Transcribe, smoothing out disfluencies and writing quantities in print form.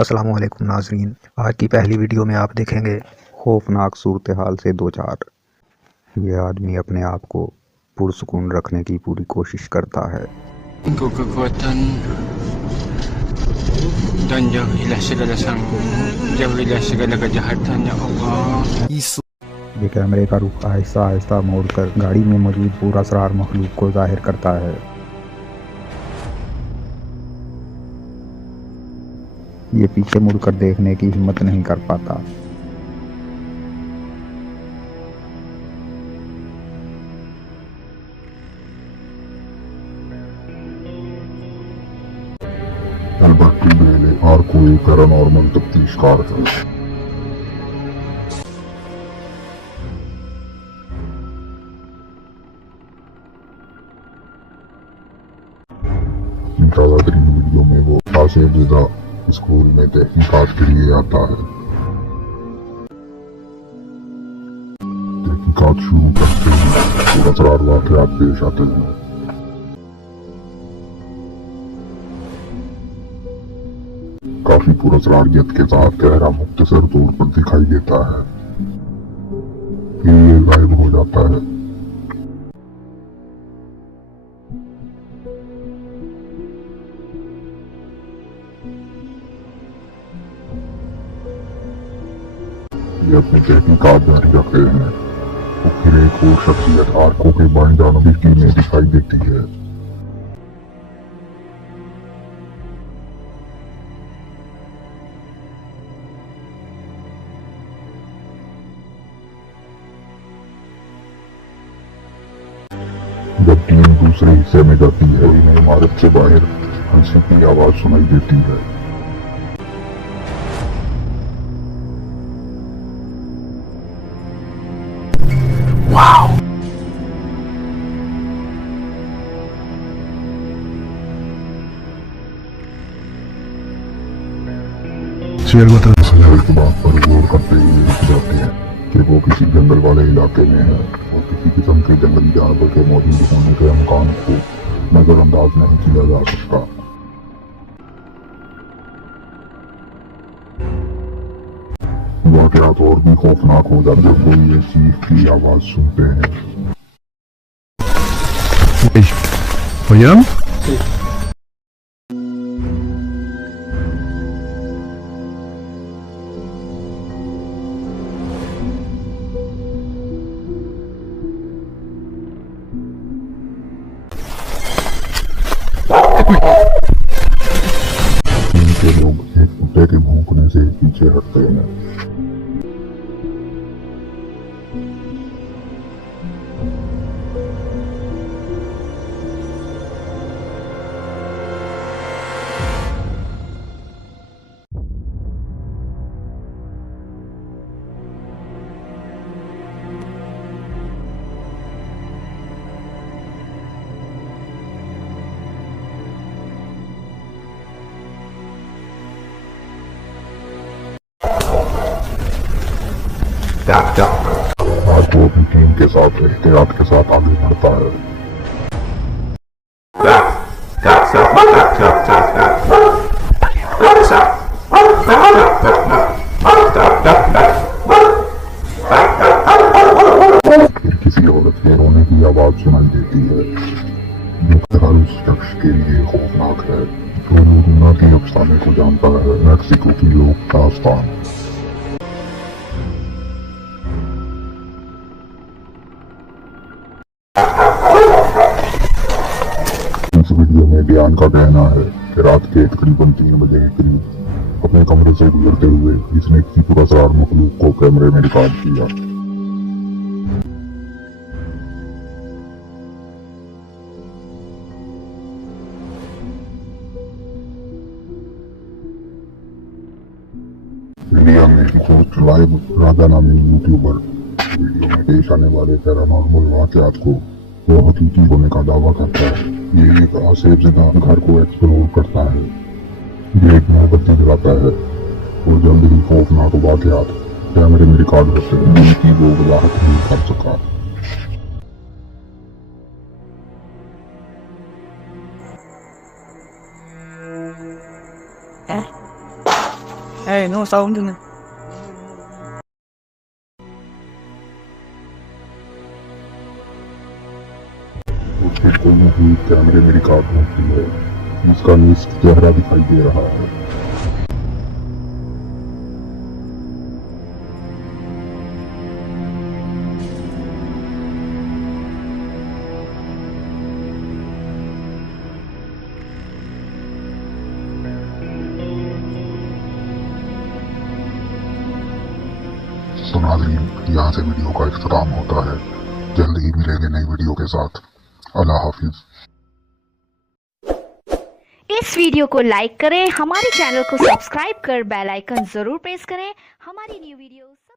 अस्सलामुअलैकुम नाज़रीन। आज की पहली वीडियो में आप देखेंगे खौफनाक सूरत हाल से दो चार। ये आदमी अपने आप को पुरसुकून रखने की पूरी कोशिश करता है। Kekuatan dan jauhilah segala sanggup, jauhilah segala kejahatan ya Allah. ये कैमरे का रुख आहिस्ता आहिस्ता मोड़कर गाड़ी में मौजूद पुरअसरार मखलूक को जाहिर करता है। ये पीछे मुड़कर देखने की हिम्मत नहीं कर पाता। एल्बर्ट टी बेले और कोई पैरानॉर्मल तफ्तीशकार है। ज्यादातर वीडियो में वो आसिफजदा स्कूल में तहकीकात के लिए आता है। तहकीकात शुरू करते ही पुरअसरार वाक़यात पेश आते हैं। काफी पुरअसरारियत के साथ गहरा मुख्तसर तौर पर दिखाई देता है। फिर ये गायब हो जाता है। ये अपनी तहकीकात जारी रख रहे हैं तो फिर एक और शख्सियत आर्कों के बाएं जानबी की में दिखाई देती है। जब टीम दूसरे हिस्से में जाती है इन्हें इमारत से बाहर हंसी की आवाज सुनाई देती है। इस बात पर गौर करते हुए रुक जाते हैं कि वो किसी जंगल वाले इलाके में है और किसी किस्म के जंगली जानवर के मौजूद होने के इम्कान को नजरअंदाज नहीं किया जा सकता। वाक़यात और भी खौफनाक हो जाते हैं जब कोई एक चीख की आवाज सुनते हैं। ¿Oyeron? इनके लोग एक कुत्ते के भौंकने से पीछे हटते हैं। आज वो अपनी टीम के साथ एहतियात के साथ आगे बढ़ता है। फिर किसी औरत के रोने की आवाज सुनाई देती है जो हर उस शख्स के लिए खौफनाक है जो लूना के अफसाने को जानता है। मैक्सिको की लोक दास्तान। इस वीडियो में बयान का कहना है कि रात के तकरीबन 3 बजे के करीब अपने कमरे से गुजरते हुए इसने किसी पुरअसरार मखलूक को कैमरे में रिकॉर्ड किया। लियाम ने खुद लाइव राजा नामी यूट्यूबर वीडियो में पेश आने वाले पैरानॉर्मल वाक़यात को वो हकीकी होने का दावा करता है। ये एक आसिफजदा घर को एक्सप्लोर करता है। ये एक मोमबत्ती जलाता है और जल्द ही खौफनाक वाक़यात कैमरे में रिकॉर्ड होते हैं जिनकी वो वजाहत नहीं कर सका। Hey, no sound in it. उसके कोई नहीं, कैमरे में रिकॉर्ड होती है, उसका निष्ठ चेहरा दिखाई दे रहा है। तो नाज़रीन, यहाँ से वीडियो का इख्तिताम होता है। जल्द ही मिलेंगे नई वीडियो के साथ। अल्लाह हाफिज। इस वीडियो को लाइक करें, हमारे चैनल को सब्सक्राइब कर बेल आइकन जरूर प्रेस करें हमारी न्यू वीडियोस